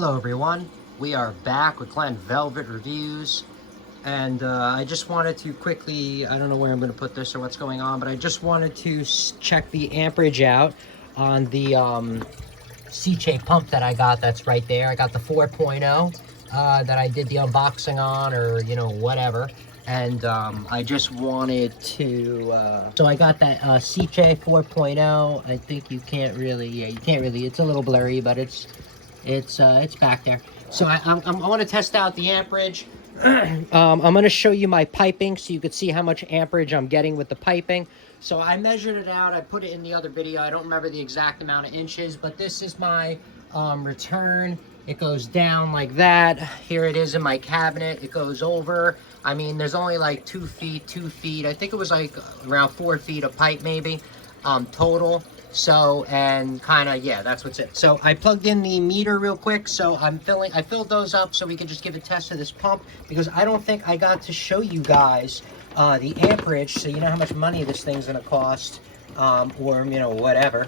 Hello everyone, we are back with Glen Velvet Reviews, and I just wanted to quickly, I don't know where I'm going to put this or what's going on, but I just wanted to check the amperage out on the Sicce pump that I got. That's right there. I got the 4.0 that I did the unboxing on, or you know, whatever. And I just wanted to, so I got that Sicce 4.0. I think you can't really, it's a little blurry, but it's back there. So I want to test out the amperage. I'm going to show you my piping so you could see how much amperage I'm getting with the piping. So I measured it out. I put it in the other video. I don't remember the exact amount of inches, but this is my return. It goes down like that. Here it is in my cabinet. It goes over. I mean, there's only like 2 feet. I think it was like around 4 feet of pipe maybe total. So, and kind of, yeah, that's what's it. So I plugged in the meter real quick. So I filled those up so we can just give a test of this pump, because I don't think I got to show you guys the amperage, so you know how much money this thing's gonna cost, or you know, whatever,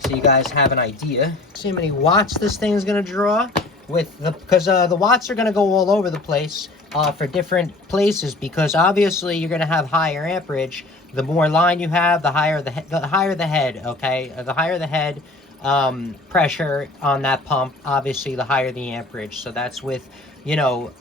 so you guys have an idea. See how many watts this thing's gonna draw with the, because the watts are gonna go all over the place for different places, because obviously you're gonna have higher amperage. The more line you have, the higher the head, okay? The higher the head pressure on that pump, obviously the higher the amperage. So that's with, you know,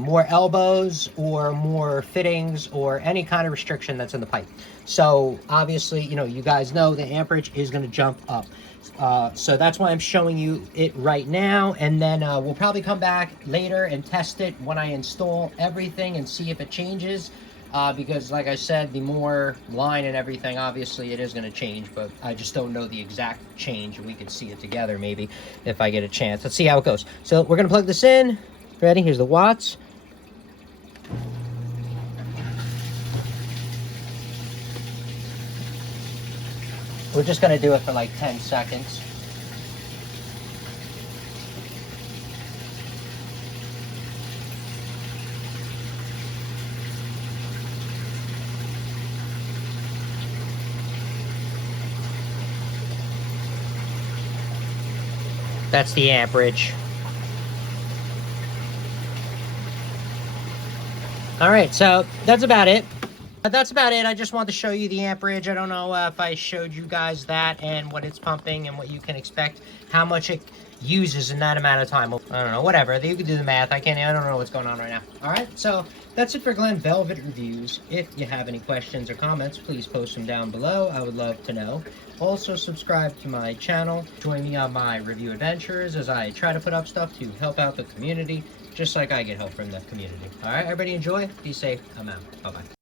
more elbows or more fittings or any kind of restriction that's in the pipe. So obviously, you know, you guys know the amperage is going to jump up. So that's why I'm showing you it right now. And then we'll probably come back later and test it when I install everything and see if it changes. Because like I said, the more line and everything, obviously it is going to change, but I just don't know the exact change, and we can see it together maybe if I get a chance. Let's see how it goes. So we're going to plug this in. Ready? Here's the watts. We're just going to do it for like 10 seconds. That's the amperage. All right, so that's about it. I just wanted to show you the amperage. I don't know if I showed you guys that and what it's pumping and what you can expect, how much it uses in that amount of time. I don't know, whatever. You can do the math. I don't know what's going on right now. All right, so that's it for Glen Velvet Reviews. If you have any questions or comments, please post them down below. I would love to know. Also, subscribe to my channel. Join me on my review adventures as I try to put up stuff to help out the community, just like I get help from the community. All right, everybody enjoy. Be safe. I'm out. Bye-bye.